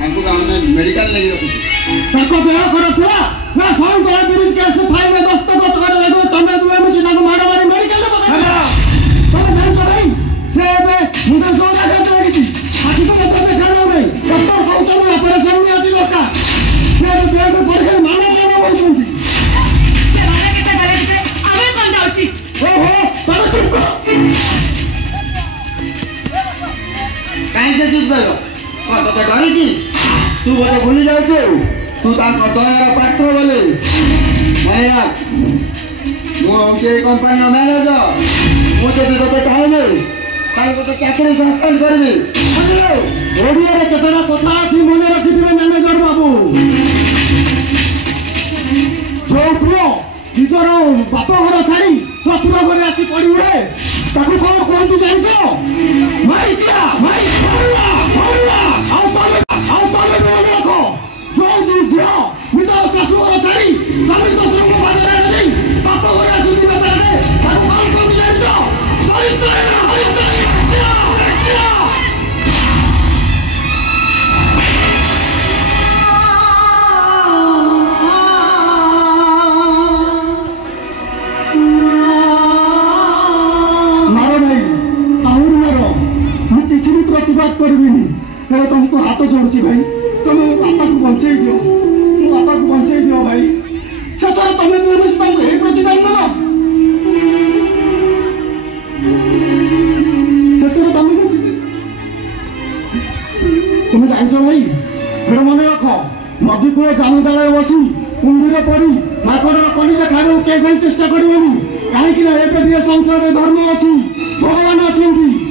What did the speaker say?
हमको गांव में मेडिकल लेके रखी ताको देह खराब था ना सॉल्व कर ब्रिज केस फाइल में दस्तखत करे लगो तमे दुए मुसी ताको मारा मारी मेडिकल ले पका तमे जान छ भाई से में मुंडा जोड़ा के लगी आखि तो मत देखा जाऊ नहीं डॉक्टर कहू छ ऑपरेशन में आदि लोका से बेड पे पड़ के माना माना होउछंती से मारा केता गले पे आमे कोन जाउची ओहो तमे चुप कर कहीं से चुप करो कौन तो डरी की तू बोले भूल जाऊ तू ताको दयार पात्र बोले भैया मो हमके कंपनी में मैनेजर मो जदी तो चाहेबे ताको तो चाकरी सस्पेंड करबे ओडिया रे केतना कथा अछि मने रखि दिबे मैनेजर बाबू जो प्रो निजर बाप घर छाड़ी ससुर घर आसी पड़ी हुए ताको कोन कोन तू जानि छ माइचिया माइ फरुआ आओ तले बोले रखो जो जी दियो निजर ससुर घर छाड़ी स्वामी ससुर को बाधे नहीं बाप घर आसी दिबे तारे ताको कोन कोन जानि छ हरित प्रतिवाद करबिनी तेरे तुमको हाथ जोड़ची भाई तुम बापा को बंचाई दियो मो बापा को बंचाई दियो भाई शेषर तुम जो मिस तुमको हे प्रतिदान ना शेषर तुम तुम जान भाई फिर मन रख नदी कूल जामुडाल बसी कुंडीर पड़ी माकड़र कलिजा खाने के चेष्टा करनी कहीं संसार धर्म अच्छी भगवान अच्छा